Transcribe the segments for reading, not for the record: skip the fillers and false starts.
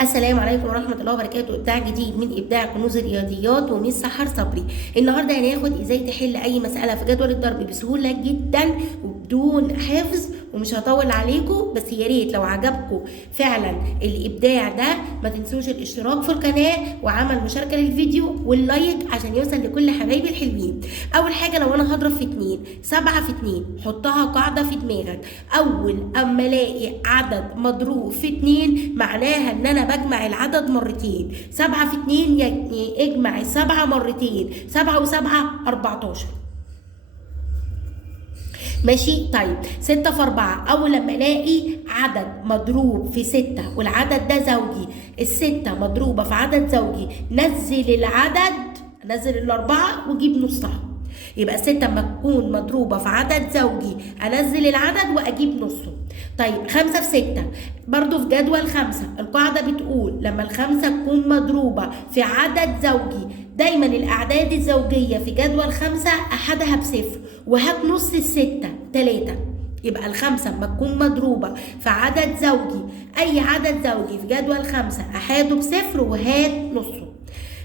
السلام عليكم ورحمة الله وبركاته. إبداع جديد من إبداع كنوز الرياضيات وميس سحر صبري. النهارده هناخد إزاي تحل أي مسألة في جدول الضرب بسهولة جدا وبدون حفظ، ومش هطول عليكم، بس يا ريت لو عجبكم فعلا الإبداع ده ما تنسوش الاشتراك في القناة وعمل مشاركة للفيديو واللايك عشان يوصل لكل حبايبي الحلوين. أول حاجة، لو أنا هضرب في 2 7 في 2 حطها قاعدة في دماغك. أول أما ألاقي عدد مضروب في 2 معناها إن أنا بجمع العدد مرتين. 7 في 2 يعني اجمع السبعة مرتين، 7 و7 14. ماشي. طيب 6 في 4، أول لما ألاقي عدد مضروب في 6 والعدد ده زوجي، الستة مضروبة في عدد زوجي، نزل العدد، نزل الأربعة وجيب نصها. يبقى 6 لما تكون مضروبة في عدد زوجي أنزل العدد وأجيب نصه. طيب 5 في 6 برضو في جدول 5 القاعدة بتقول لما الخمسة تكون مضروبة في عدد زوجي، دايما الأعداد الزوجية في جدول 5 أحدها بصفر، وهات نص الستة 3. يبقى الخمسة لما تكون مضروبة في عدد زوجي، أي عدد زوجي في جدول 5 أحاده بصفر وهات نصه.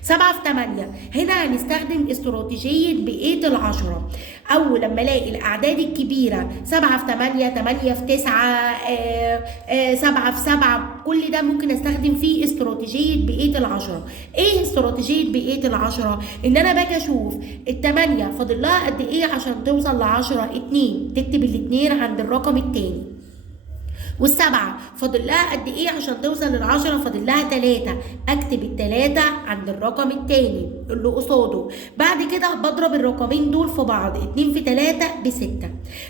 7 في 8 هنا هنستخدم استراتيجية بقية العشرة. أول لما ألاقي الأعداد الكبيرة 7 في 8 8 في 9 7 في 7، كل ده ممكن أستخدم فيه استراتيجية بقية العشرة. إيه استراتيجية بقية العشرة؟ إن أنا باجي أشوف التمانية فاضل لها قد إيه عشان توصل ل10. 2 تكتب الاتنين عند الرقم التاني، والسبعة فاضل لها قد ايه عشان توصل لل10؟ فاضل لها 3، اكتب ال3 عند الرقم التاني اللي قصاده. بعد كده بضرب الرقمين دول في بعض، 2 في 3 ب6.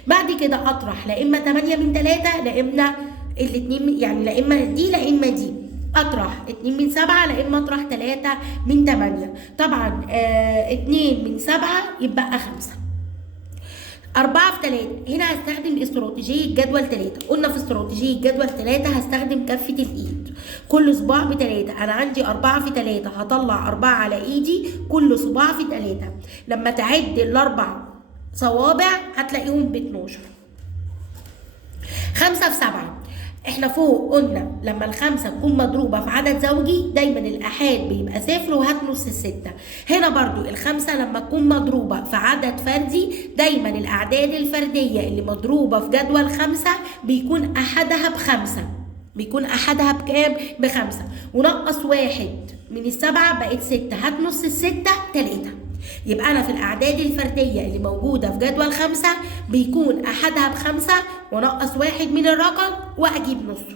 بعد كده اطرح لا اما 8 من 3 لا اما الاتنين، يعني لا اما دي لا اما دي. اطرح 2 من 7 لا اما اطرح 3 من 8. طبعا 2 من 7 يبقى 5. 4 في 3 هنا هستخدم استراتيجية جدول 3. قلنا في استراتيجية جدول 3 هستخدم كفة الإيد، كل صباع ب3. أنا عندي 4 في 3 هطلع 4 على إيدي، كل صباع في 3. لما تعد الأربع صوابع هتلاقيهم ب12. 5 في 7 احنا فوق قلنا لما الخمسة تكون مضروبة في عدد زوجي دايما الآحاد بيبقى صفر وهات نص الستة. هنا برضو الخمسة لما تكون مضروبة في عدد فردي دايما الأعداد الفردية اللي مضروبة في جدول 5 بيكون أحدها ب5. بيكون أحدها بكام؟ ب5. ونقص 1 من السبعة بقت 6، هات نص الستة 3. يبقى أنا في الأعداد الفردية اللي موجودة في جدول 5 بيكون أحدها ب5 ونقص 1 من الرقم وأجيب نصه.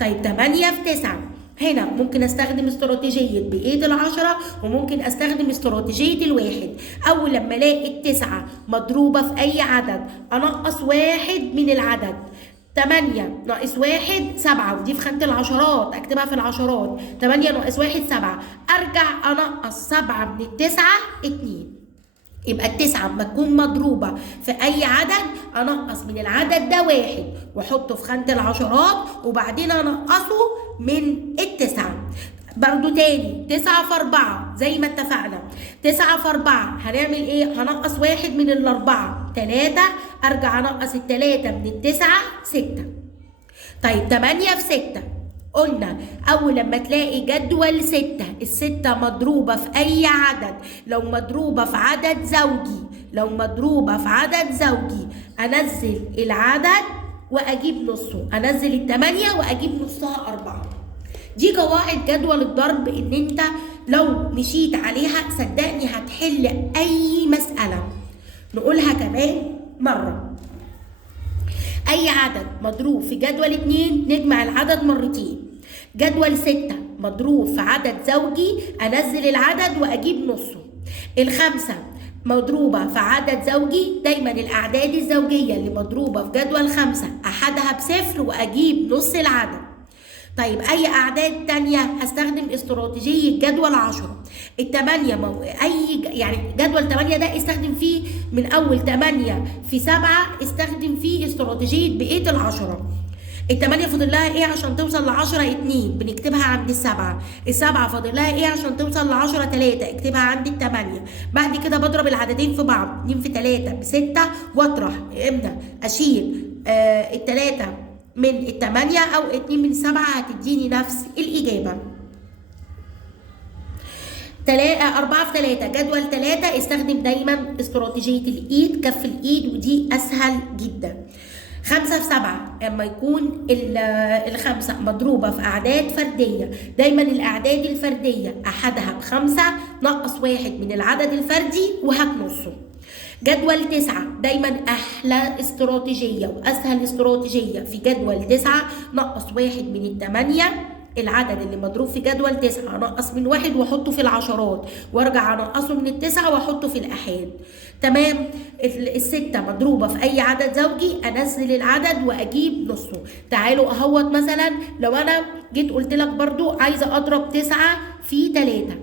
طيب 8 في 9 هنا ممكن استخدم استراتيجية بقية العشرة وممكن استخدم استراتيجية الواحد. أول لما ألاقي ال9 مضروبة في أي عدد أنقص 1 من العدد. 8 ناقص 1 7، ودي في خانة العشرات أكتبها في العشرات. 8 ناقص 1 7، أرجع أنقص 7 من ال9 2. يبقى ال9 لما تكون مضروبة في أي عدد أنقص من العدد ده 1 وأحطه في خانة العشرات وبعدين أنقصه من ال9. برضو تاني 9 في 4 زي ما اتفقنا. 9 في 4 هنعمل ايه؟ هنقص 1 من الأربعة 3، أرجع أنقص ال3 من ال9 6. طيب 8 في 6 قلنا أول لما تلاقي جدول 6 الستة مضروبة في أي عدد، لو مضروبة في عدد زوجي، لو مضروبة في عدد زوجي أنزل العدد وأجيب نصه، أنزل ال8 وأجيب نصها 4. دي قواعد جدول الضرب، ان انت لو مشيت عليها صدقني هتحل اي مسألة. نقولها كمان مرة. اي عدد مضروب في جدول 2 نجمع العدد مرتين. جدول 6 مضروب في عدد زوجي انزل العدد واجيب نصه. الخمسة مضروبة في عدد زوجي دايما الأعداد الزوجية اللي مضروبة في جدول 5 أحدها بصفر وأجيب نص العدد. طيب أي أعداد تانية هستخدم استراتيجية جدول 10. التمانية يعني جدول 8 ده استخدم فيه من أول 8 في 7 استخدم فيه استراتيجية بقية العشرة. ال8 فاضل لها ايه عشان توصل ل10؟ 2 بنكتبها عند ال7. ال7 فاضل لها ايه عشان توصل ل10؟ 3 اكتبها عند ال8. بعد كده بضرب العددين في بعض، 2 في 3 ب6 واطرح، امتى اشيل ال3 من ال8 أو 2 من 7 هتديني نفس الإجابة. 4 في 3 جدول 3 استخدم دايما استراتيجية الإيد، كف الإيد، ودي أسهل جدا. 5 في 7 لما يكون الخمسة مضروبة في أعداد فردية، دايما الأعداد الفردية أحدها ب5 نقص 1 من العدد الفردي وهات نصه. جدول 9 دايما أحلى استراتيجية وأسهل استراتيجية في جدول 9 نقص 1 من ال8، العدد اللي مضروب في جدول 9 انقص من 1 واحطه في العشرات وارجع انقصه من ال9 واحطه في الآحاد. تمام. ال6 مضروبه في اي عدد زوجي انزل العدد واجيب نصه. تعالوا اهوت مثلا لو انا جيت قلت لك برضو عايزه اضرب 9 في 3،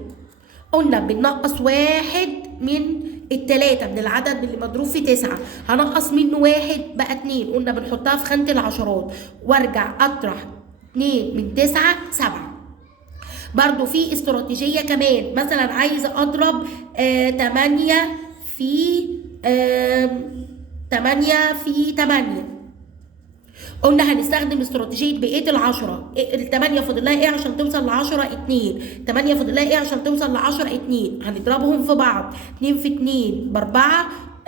قلنا بننقص 1 من ال3 من العدد اللي مضروب في 9، هنقص منه 1 بقى 2، قلنا بنحطها في خانه العشرات وارجع اطرح 2 من 9 7. برضو في استراتيجية كمان، مثلا عايزة اضرب 8 في 8، قلنا هنستخدم استراتيجية بقية العشرة. ال8 فاضل لها ايه عشان توصل ل10؟ 2. 8 فاضل لها ايه عشان توصل ل10؟ 2. هنضربهم في بعض، 2 في 2 ب4،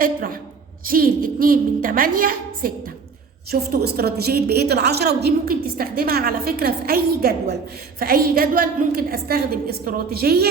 اطرح شيل 2 من 8 6. شفتوا استراتيجية بقية العشرة؟ ودي ممكن تستخدمها على فكرة في أي جدول، في أي جدول ممكن أستخدم استراتيجية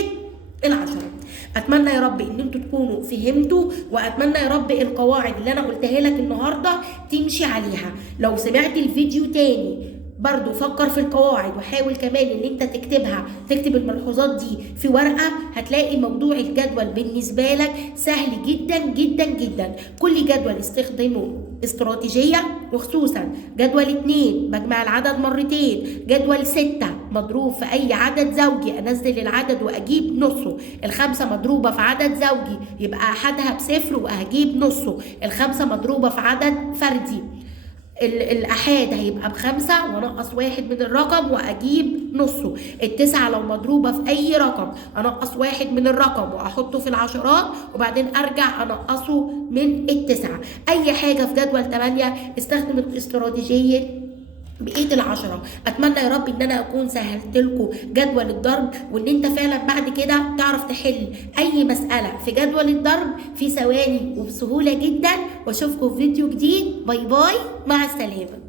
العشرة. أتمنى يا رب إن انتوا تكونوا فهمتوا، وأتمنى يا رب القواعد اللي أنا قلتها لك النهاردة تمشي عليها. لو سمعت الفيديو تاني برضو فكر في القواعد وحاول كمان ان انت تكتبها، تكتب الملحوظات دي في ورقة، هتلاقي موضوع الجدول بالنسبة لك سهل جدا جدا جدا. كل جدول استخدمه استراتيجية، وخصوصا جدول 2 بجمع العدد مرتين، جدول 6 مضروب في اي عدد زوجي انزل العدد واجيب نصه، ال5 مضروبة في عدد زوجي يبقى احدها ب0 وهجيب نصه، ال5 مضروبة في عدد فردي الآحاد هيبقى ب5 وانقص 1 من الرقم واجيب نصه، ال9 لو مضروبه في اي رقم انقص 1 من الرقم واحطه في العشرات وبعدين ارجع انقصه من ال9. اي حاجه في جدول 8 استخدم استراتيجيه بقية العشرة. اتمنى يا رب ان انا اكون سهلت لكم جدول الضرب، وان انت فعلا بعد كده تعرف تحل اي مسألة في جدول الضرب في ثواني وبسهولة جدا. واشوفكم في فيديو جديد. باي باي، مع السلامة.